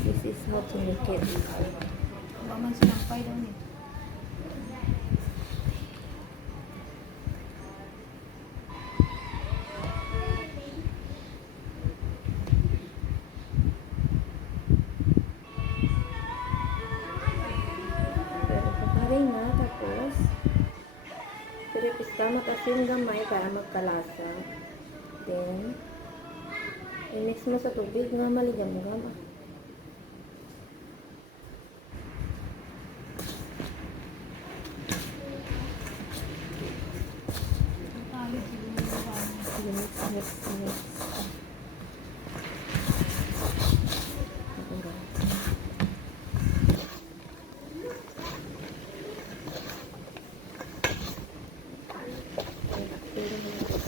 This is how to make it. Maman sinampay daw ni. Pero kakarin na, tapos piripis ka, matasin gamay para magkalasa. Then, i-mix mo sa tubig nga maligam-gam. Kalit siguro.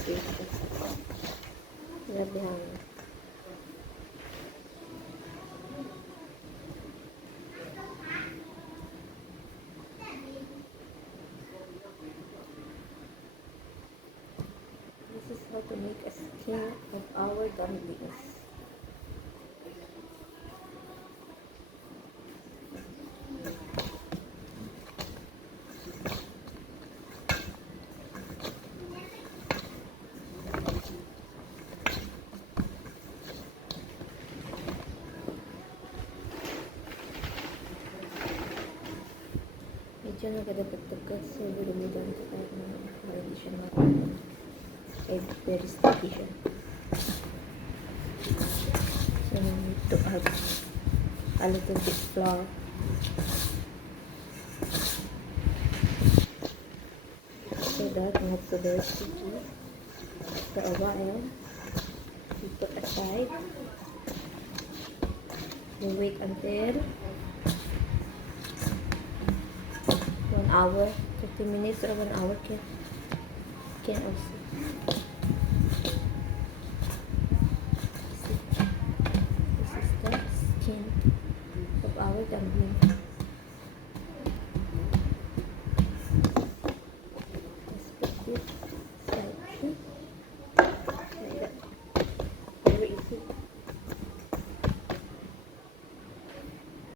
Mix. Grabe hangin. This is how to make a skin of our dumplings. Medyo nagkadagdag so bulumidan ko kahit na hindi siya makakuha. Kahit very sticky siya. So, you need to add a little bit flour. So that not so very sticky. After a while, you put aside. You wait until 1 hour, 30 minutes or 1 hour can also.